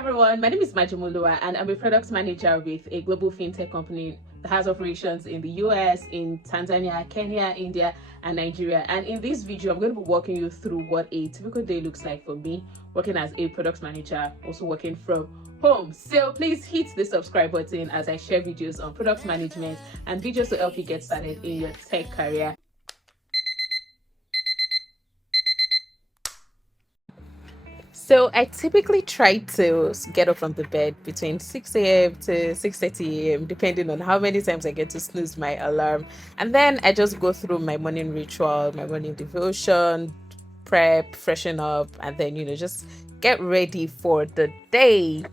everyone, my name is Majemuoluwa and I'm a product manager with a global fintech company that has operations in the US, in Tanzania, Kenya, India, and Nigeria. And in this video, I'm going to be walking you through what a typical day looks like for me, working as a product manager, also working from home. So please hit the subscribe button as I share videos on product management and videos to help you get started in your tech career. So I typically try to get up from the bed between 6 a.m. to 6:30 a.m. depending on how many times I get to snooze my alarm. And then I just go through my morning ritual, my morning devotion, prep, freshen up, and then, just get ready for the day.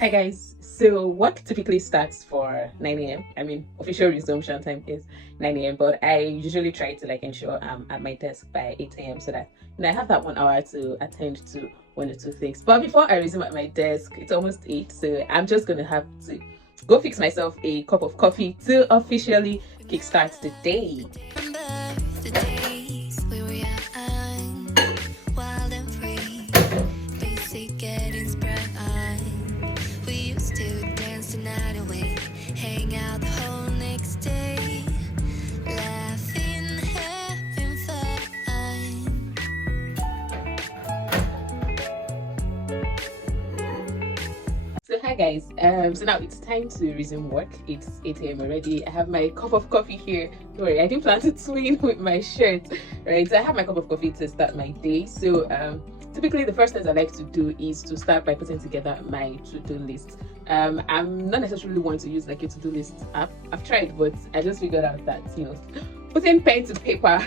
Hi guys, so work typically starts for 9 a.m. I mean, official resumption time is 9 a.m. but I usually try to ensure I'm at my desk by 8 a.m. so that I have that 1 hour to attend to one or two things. But before I resume at my desk, it's almost 8, so I'm just gonna have to go fix myself a cup of coffee to officially kickstart the day. So hi guys, so now it's time to resume work. It's 8 a.m. already. I have my cup of coffee here. Don't worry, I didn't plan to twin with my shirt, right? So I have my cup of coffee to start my day. So typically the first things I like to do is to start by putting together my to-do list. I'm not necessarily one to use a to-do list app. I've tried, but I just figured out that putting pen to paper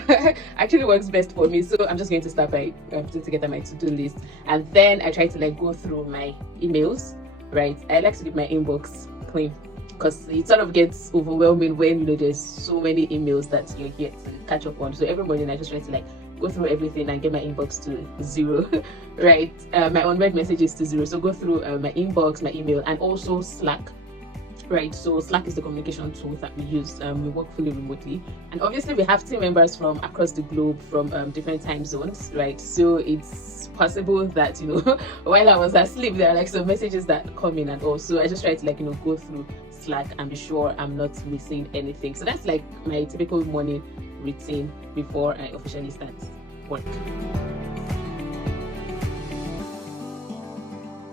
actually works best for me. So I'm just going to start by putting together my to-do list, and then I try to go through my emails. Right, I like to keep my inbox clean because it sort of gets overwhelming when there's so many emails that you're here to catch up on. So every morning I just try to go through everything and get my inbox to 0. Right, my unread messages to 0. So go through my inbox, my email, and also Slack. Right, so Slack is the communication tool that we use. We work fully remotely, and obviously we have team members from across the globe, from different time zones, right? So it's possible that while I was asleep there are some messages that come in, and also I just try to go through Slack and be sure I'm not missing anything. So that's my typical morning routine before I officially start work.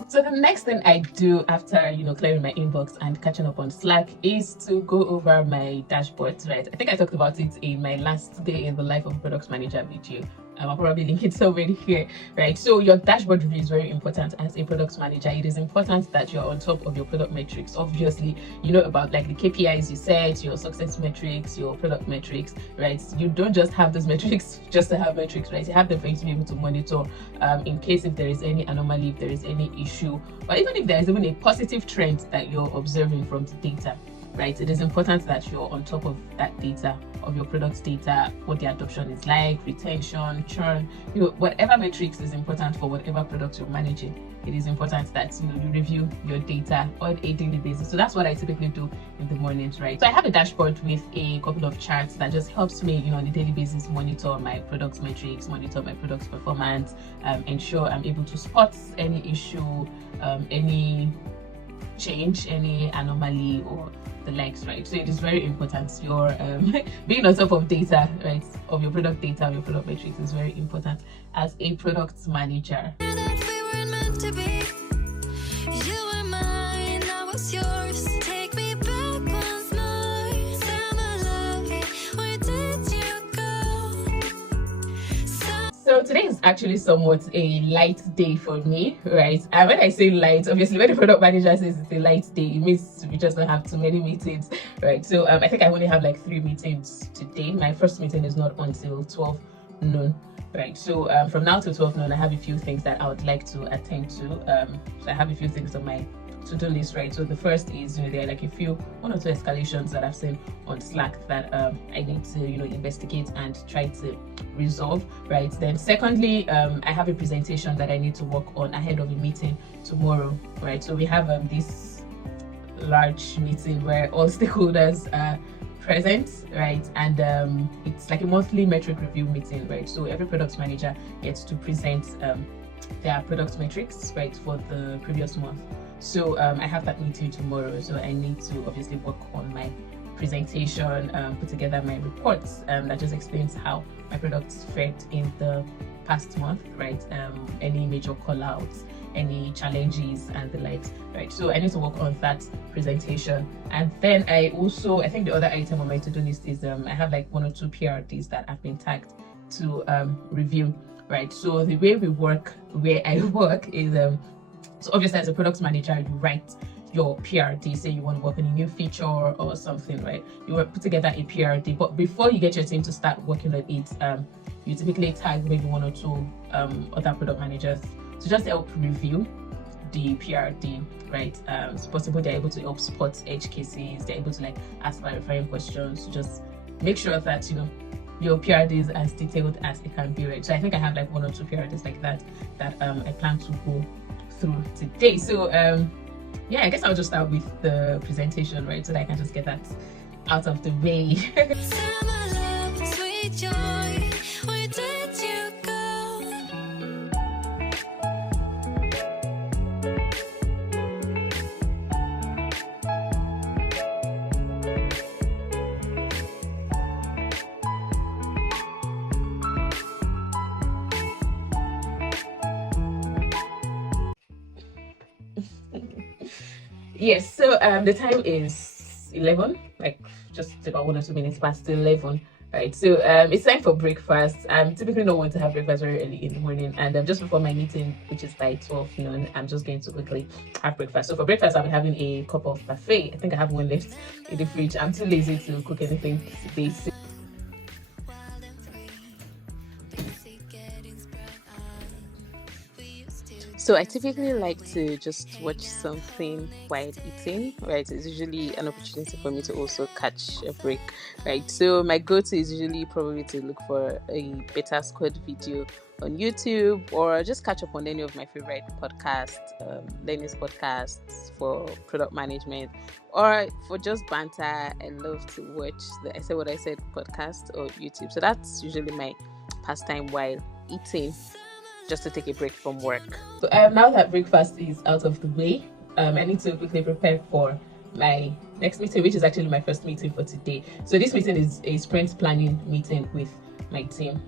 So the next thing I do after clearing my inbox and catching up on Slack is to go over my dashboard, right? I think I talked about it in my last day in the life of a product manager video. I'll probably link it somewhere here, right? So your dashboard review is very important as a product manager. It is important that you're on top of your product metrics. Obviously, you know about the KPIs you set, your success metrics, your product metrics, right? You don't just have those metrics just to have metrics, right? You have them for you to be able to monitor in case if there is any anomaly, if there is any issue, or even if there is even a positive trend that you're observing from the data. Right, it is important that you're on top of that data, of your product data, what the adoption is like, retention, churn, whatever metrics is important for whatever product you're managing. It is important that you review your data on a daily basis. So that's what I typically do in the mornings, right? So I have a dashboard with a couple of charts that just helps me, on a daily basis, monitor my product metrics, monitor my product performance, ensure I'm able to spot any issue, any change, any anomaly, or the likes, right? So it is very important. Your being on top of data, right, of your product data, of your product metrics is very important as a product manager. So today is actually somewhat a light day for me, right? And when I say light, obviously when the product manager says it's a light day, it means we just don't have too many meetings, right? So I think I only have 3 meetings today. My first meeting is not until 12 noon, right? So from now till 12 noon, I have a few things that I would like to attend to. So I have a few things on my to-do list, right? So the first is there are one or two escalations that I've seen on Slack that I need to investigate and try to resolve, right? Then secondly, I have a presentation that I need to work on ahead of a meeting tomorrow, right? So we have this large meeting where all stakeholders are present, right? And it's like a monthly metric review meeting, right? So every product manager gets to present their product metrics, right, for the previous month. So I have that meeting tomorrow, so I need to obviously work on my presentation, put together my reports that just explains how my products fared in the past month, right? Any major call outs, any challenges and the likes, right? So I need to work on that presentation. And then I think the other item on my to-do list is I have like 1 or 2 PRDs that have been tagged to review, right? So the way where I work is so obviously as a product manager, you write your PRD, say you want to work on a new feature or something, right? You will put together a PRD, but before you get your team to start working on it, you typically tag maybe 1 or 2 other product managers to just help review the PRD, right? It's possible they're able to help spot edge cases, they're able to like ask clarifying questions to just make sure that your PRD is as detailed as it can be, right? So I think I have like 1 or 2 PRDs like that I plan to go through today. So yeah, I guess I'll just start with the presentation, right, so that I can just get that out of the way. Yes, so the time is 11, like just about 1 or 2 minutes past 11, right? So it's time for breakfast. I'm typically not one to have breakfast very early in the morning, and just before my meeting, which is by 12 noon, I'm just going to quickly have breakfast. So for breakfast, I'll be having a cup of parfait. I think I have one left in the fridge. I'm too lazy to cook anything today. So I typically like to just watch something while eating, right? It's usually an opportunity for me to also catch a break, right? So my go-to is usually probably to look for a Beta Squad video on YouTube, or just catch up on any of my favorite podcasts, learning podcasts for product management, or for just banter. I love to watch the I Said What I Said podcast or YouTube. So that's usually my pastime while eating, just to take a break from work. So now that breakfast is out of the way, I need to quickly prepare for my next meeting, which is actually my first meeting for today. So this meeting is a sprint planning meeting with my team,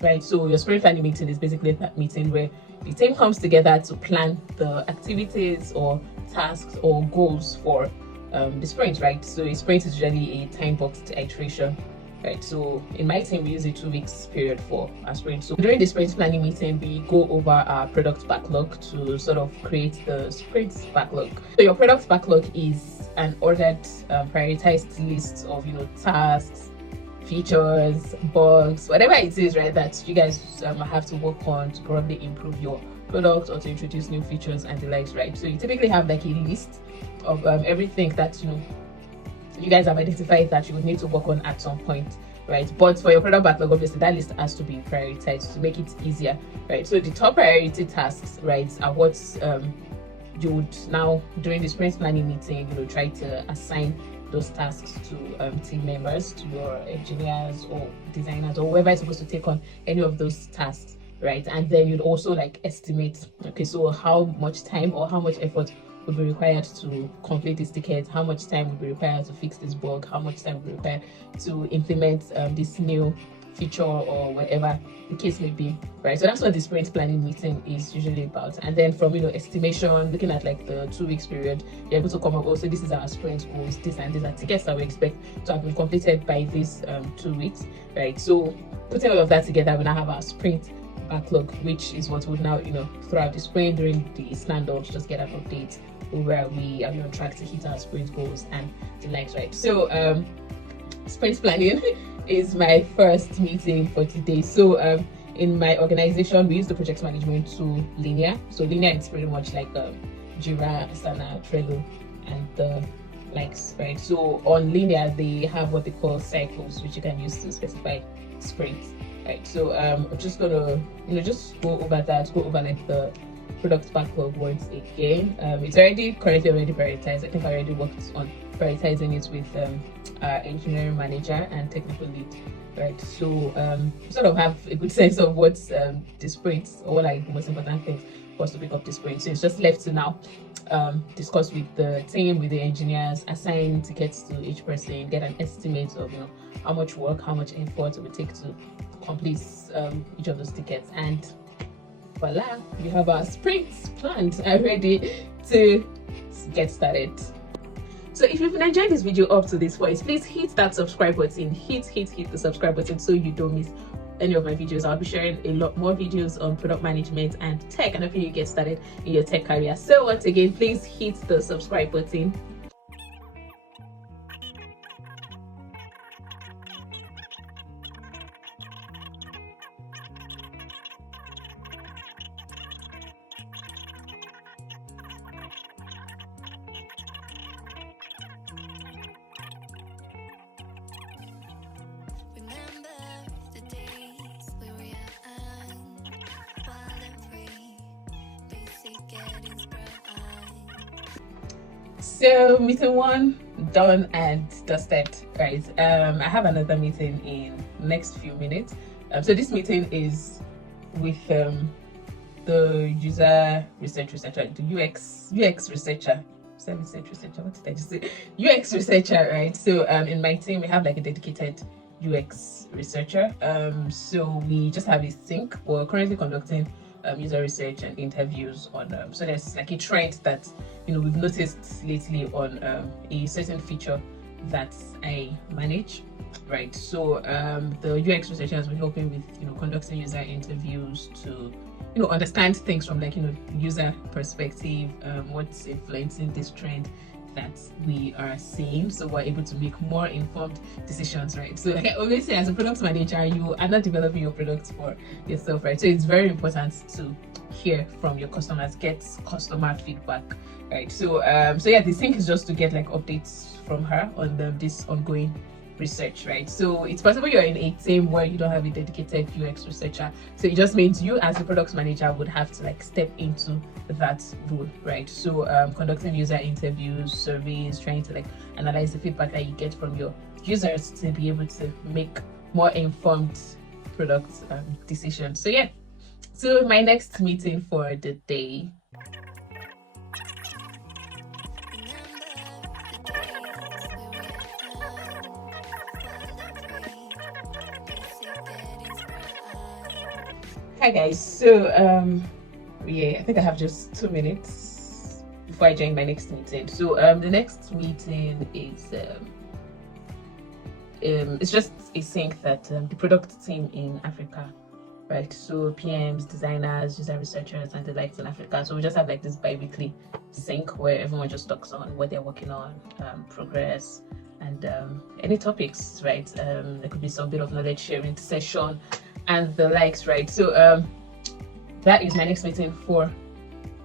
right? So your sprint planning meeting is basically that meeting where the team comes together to plan the activities or tasks or goals for the sprint, right? So a sprint is usually a time-boxed iteration, right? So in my team, we use a 2 weeks period for our sprint. So during the sprint planning meeting, we go over our product backlog to sort of create the sprint backlog. So your product backlog is an ordered, prioritized list of tasks, features, bugs, whatever it is, right, that you guys have to work on to probably improve your product or to introduce new features and the likes, right? So you typically have like a list of everything that you guys have identified that you would need to work on at some point, right? But for your product backlog, obviously that list has to be prioritized to make it easier, right? So the top priority tasks, right, are what you would now, during the sprint planning meeting, try to assign those tasks to team members, to your engineers or designers or whoever is supposed to take on any of those tasks, right? And then you'd also like estimate, okay, so how much time or how much effort would be required to complete this ticket, how much time would be required to fix this bug, how much time would be required to implement this new feature or whatever the case may be, right? So that's what the sprint planning meeting is usually about. And then from estimation, looking at like the 2 weeks period, you're able to come up, also this is our sprint goals, this and these are tickets that we expect to have been completed by this 2 weeks, right? So putting all of that together, we now have our sprint backlog, which is what would now throughout the sprint during the stand-ups just get an update where we are on track to hit our sprint goals and the likes, right? So sprint planning is my first meeting for today. So in my organization, we use the project management tool Linear. So Linear is pretty much like Jira, Asana, Trello, and the likes, right? So on Linear, they have what they call cycles, which you can use to specify sprints, right? So I'm just gonna just go over that, go over like the product backlog once again. It's already prioritized. I think I already worked on prioritizing it with our engineering manager and technical lead, right? So sort of have a good sense of what's the sprints, or what are the most important things for us to pick up the sprint. So it's just left to now discuss with the team, with the engineers, assign tickets to each person, get an estimate of how much work, how much effort it would take to complete each of those tickets, and voila, we have our sprints planned and ready to get started. So if you've enjoyed this video up to this point, please hit that subscribe button, hit the subscribe button so you don't miss any of my videos. I'll be sharing a lot more videos on product management and tech, and hopefully you get started in your tech career. So once again, please hit the subscribe button. So meeting one done and dusted, right? I have another meeting in next few minutes. So this meeting is with the user researcher, the UX researcher. What did I just say? UX researcher, right? So in my team we have like a dedicated UX researcher. So we just have a sync. We're currently conducting user research and interviews on so there's like a trend that we've noticed lately on a certain feature that I manage, right? So the UX researcher has been helping with conducting user interviews to understand things from like user perspective, what's influencing this trend that we are seeing, so we're able to make more informed decisions, right? So like obviously as a product manager, you are not developing your product for yourself, right? So it's very important to hear from your customers, get customer feedback, right? So yeah, the sync is just to get like updates from her on this ongoing research, right? So it's possible you're in a team where you don't have a dedicated UX researcher, so it just means you as a product manager would have to like step into that role, right? So conducting user interviews, surveys, trying to like analyze the feedback that you get from your users to be able to make more informed product decisions. So yeah, so my next meeting for the day. Hi guys, so yeah, I think I have just 2 minutes before I join my next meeting. So the next meeting is it's just a sync that the product team in Africa, right? So PMs, designers, user researchers, and the likes in Africa. So we just have like this bi-weekly sync where everyone just talks on what they're working on, progress, and any topics, right? There could be some bit of knowledge sharing session and the likes, right? So that is my next meeting for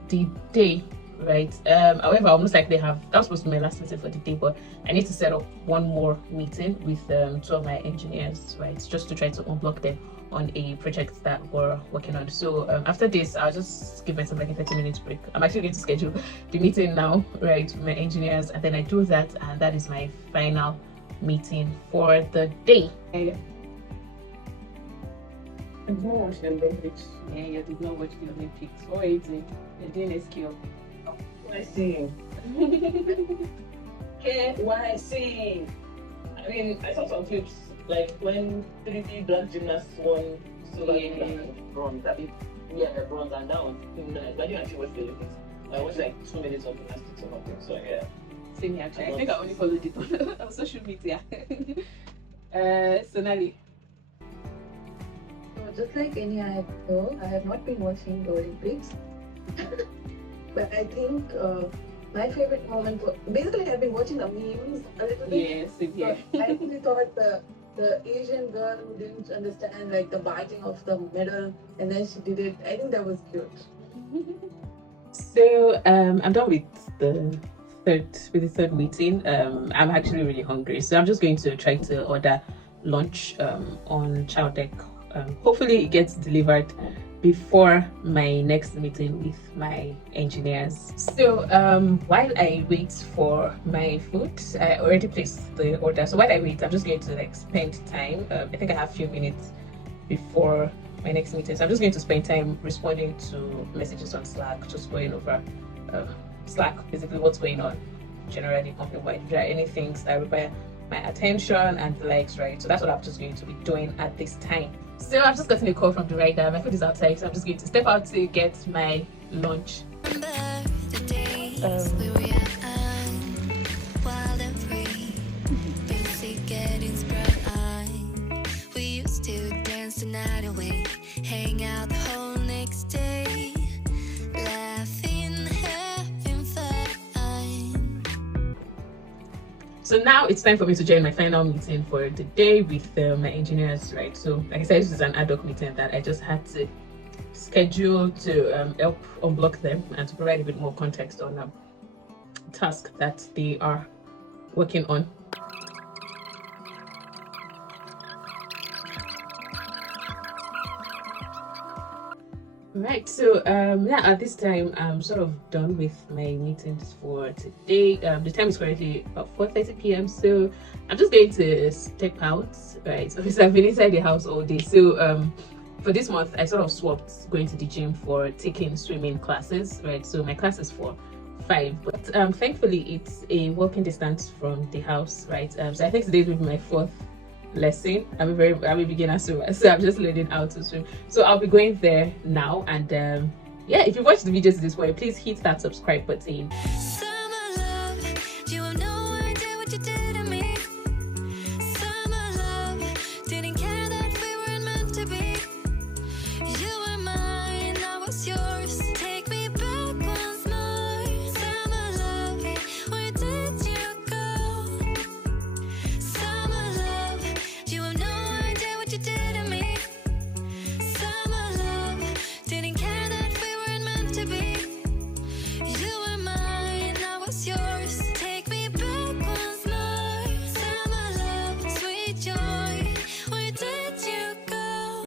the day, right? However, I'll most likely that was supposed to be my last meeting for the day, but I need to set up one more meeting with 2 of my engineers, right? Just to try to unblock them on a project that we're working on. So after this, I'll just give myself like a 30-minute break. I'm actually going to schedule the meeting now, right, with my engineers, and then I do that, and that is my final meeting for the day. I did not watch the Olympics. Yeah, you did not watch the Olympics. What are you doing? You're doing a skill. KYC. KYC. I mean, I saw some clips like when 3D black gymnasts won silver, bronze. Bronze, and that was nice. I didn't actually watch the Olympics. I watched like 2 minutes of gymnastics or something. So yeah. Same here, actually. I think I only followed it on social media. Sonali. Just like any other, I have not been watching the Olympics. But I think my favorite moment was basically I've been watching the memes a little bit. Yes, yeah. I really thought the Asian girl who didn't understand like the biting of the medal and then she did it. I think that was cute. So I'm done with the third meeting. I'm actually really hungry, so I'm just going to try to order lunch on Child Deck. Hopefully it gets delivered before my next meeting with my engineers. So while I wait for my food, I already placed the order. So while I wait, I'm just going to like spend time. I think I have a few minutes before my next meeting, so I'm just going to spend time responding to messages on Slack, just going over Slack, basically what's going on generally company-wide. If there are any things that require my attention and the likes, right? So that's what I'm just going to be doing at this time. So I've just gotten a call from the rider. My food is outside, so I'm just going to step out to get my lunch. We used to dance the night away, hang out the whole next day, laughing, having fun. So now it's time for me to join my final meeting for the day with my engineers, right? So like I said, this is an ad hoc meeting that I just had to schedule to help unblock them and to provide a bit more context on a task that they are working on. Right, so yeah, at this time I'm sort of done with my meetings for today. The time is currently about 4:30 p.m. so I'm just going to step out, right? So I've been inside the house all day. So for this month I sort of swapped going to the gym for taking swimming classes, right? So my class is for 5, but thankfully it's a walking distance from the house, right? So I think today will be my 4th lesson. I'm a beginner swimmer, so I'm just learning how to swim. So I'll be going there now, and yeah, if you watched the video to this point, please hit that subscribe button. Take me back once more. Summer love, sweet joy.